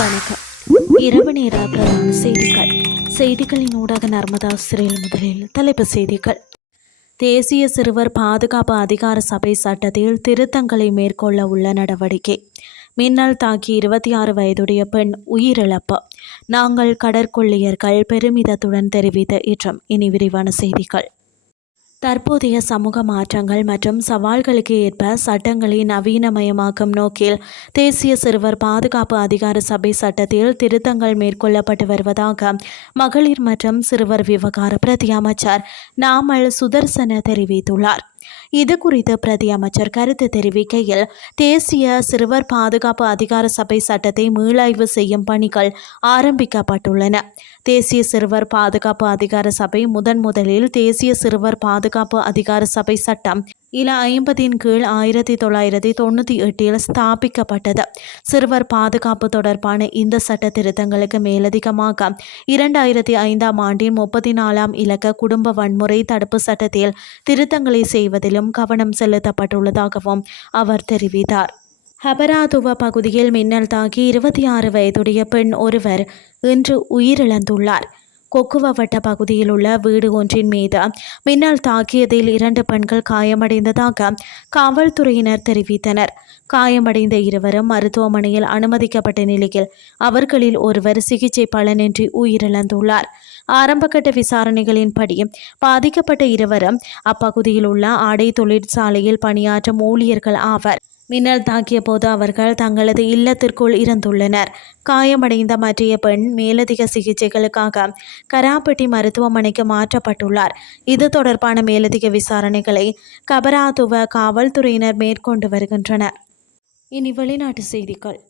வணக்கம். இரவு நேர பிரதான செய்திகள். செய்திகளின் ஊடாக நர்மதா சிறையில். முதலில் தலைப்புச் செய்திகள். தேசிய சிறுவர் பாதுகாப்பு அதிகார சபை சட்டத்தில் திருத்தங்களை மேற்கொள்ள உள்ள நடவடிக்கை. மின்னல் தாக்கி 26 வயதுடைய பெண் உயிரிழப்பு. நாங்கள் கடற்கொள்ளையர்கள் பெருமிதத்துடன் தெரிவித்த இன்றும். இனி விரிவான செய்திகள். தற்போதைய சமூக மாற்றங்கள் மற்றும் சவால்களுக்கு ஏற்ப சட்டங்களை நவீனமயமாக்கும் நோக்கில் தேசிய சிறுவர் பாதுகாப்பு அதிகார சபை சட்டத்தில் திருத்தங்கள் மேற்கொள்ளப்பட்டு வருவதாக மகளிர் மற்றும் சிறுவர் விவகார பிரதி அமைச்சர் நாமல் சுதர்சன தெரிவித்துள்ளார். இது குறித்து பிரதி அமைச்சர் கருத்து தெரிவிக்கையில், தேசிய சிறுவர் பாதுகாப்பு அதிகார சபை சட்டத்தை மீளாய்வு செய்யும் பணிகள் ஆரம்பிக்கப்பட்டுள்ளன. தேசிய சிறுவர் பாதுகாப்பு அதிகார சபை முதலில் தேசிய சிறுவர் பாதுகாப்பு அதிகார சபை சட்டம் இல 50 கீழ் 1998 ஸ்தாபிக்கப்பட்டது. சிறுவர் பாதுகாப்பு தொடர்பான இந்த சட்ட திருத்தங்களுக்கு மேலதிகமாக 2005 ஆண்டின் 34 இலக்க குடும்ப வன்முறை தடுப்பு சட்டத்தில் திருத்தங்களை செய்வதிலும் கவனம் செலுத்தப்பட்டுள்ளதாகவும் அவர் தெரிவித்தார். ஹபராதுவ பகுதியில் மின்னல் தாக்கி 26 வயதுடைய பெண் ஒருவர் இன்று உயிரிழந்துள்ளார். கொக்குவவட்ட பகுதியில் உள்ள வீடு ஒன்றின் மீது மின்னல் தாக்கியதில் 2 பெண்கள் காயமடைந்ததாக காவல்துறையினர் தெரிவித்தனர். காயமடைந்த இருவரும் மருத்துவமனையில் அனுமதிக்கப்பட்ட நிலையில் அவர்களில் ஒருவர் சிகிச்சை பலனின்றி உயிரிழந்துள்ளார். ஆரம்பகட்ட விசாரணைகளின்படி பாதிக்கப்பட்ட இருவரும் அப்பகுதியில் உள்ள ஆடை தொழிற்சாலையில் பணியாற்றும் ஊழியர்கள் ஆவர். மின்னல் தாக்கிய போது அவர்கள் தங்களது இல்லத்திற்குள் இருந்துள்ளனர். காயமடைந்த மற்றைய பெண் மேலதிக சிகிச்சைகளுக்காக கராப்பட்டி மருத்துவமனைக்கு மாற்றப்பட்டுள்ளார். இது தொடர்பான மேலதிக விசாரணைகளை கபராதுவ காவல்துறையினர் மேற்கொண்டு வருகின்றனர். இனி வெளிநாட்டு செய்திகள்.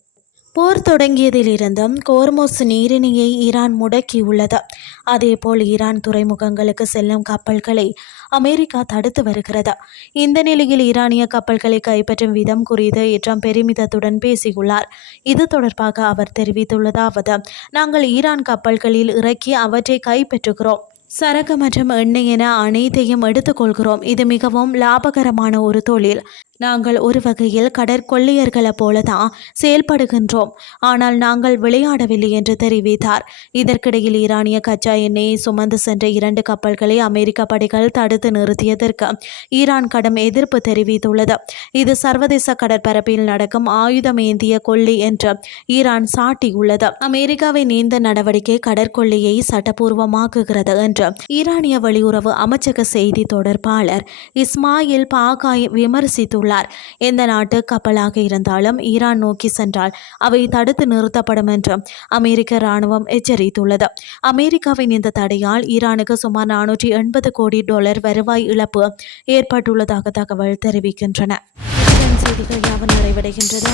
போர் தொடங்கியதிலிருந்தும் கோர்மோஸ் நீரிணையை ஈரான் முடக்கியுள்ளது. அதேபோல் ஈரான் துறைமுகங்களுக்கு செல்லும் கப்பல்களை அமெரிக்கா தடுத்து வருகிறது. இந்த நிலையில் ஈரானிய கப்பல்களை கைப்பற்றும் விதம் குறித்து ட்ரம்ப் பெருமிதத்துடன் பேசியுள்ளார். இது தொடர்பாக அவர் தெரிவித்துள்ளதாவது, நாங்கள் ஈரான் கப்பல்களில் இறக்கி அவற்றை கைப்பற்றுகிறோம். சரக்கு மற்றும் எண்ணெய் என அனைத்தையும் எடுத்துக்கொள்கிறோம். இது மிகவும் லாபகரமான ஒரு தொழில். நாங்கள் ஒரு வகையில் கடற்கொள்ளையர்களை போலதான் செயல்படுகின்றோம். ஆனால் நாங்கள் விளையாடவில்லை என்று தெரிவித்தார். இதற்கிடையில் ஈரானிய கச்சா எண்ணெயை சுமந்து சென்ற 2 கப்பல்களை அமெரிக்க படைகள் தடுத்து நிறுத்தியதற்கு ஈரான் கடும் எதிர்ப்பு தெரிவித்துள்ளது. இது சர்வதேச கடற்பரப்பில் நடக்கும் ஆயுதமேந்திய கொள்ளை என்று ஈரான் சாட்டியுள்ளது. அமெரிக்காவின் இந்த நடவடிக்கை கடற்கொள்ளையை சட்டப்பூர்வமாக்குகிறது என்று ஈரானிய வெளியுறவு அமைச்சக செய்தி தொடர்பாளர் இஸ்மாயில் பாகாய் விமர்சித்துள்ளார். எந்த நாட்டு கப்பலாக இருந்தாலும் ஈரான் நோக்கி சென்றால் அவை தடுத்து நிறுத்தப்படும் என்றும் அமெரிக்க இராணுவம் எச்சரித்துள்ளது. அமெரிக்காவின் இந்த தடையால் ஈரானுக்கு சுமார் $480 கோடி வருவாய் இழப்பு ஏற்பட்டுள்ளதாக தகவல் தெரிவிக்கின்றன. செய்திகள் யாவும் நிறைவடைகின்றது.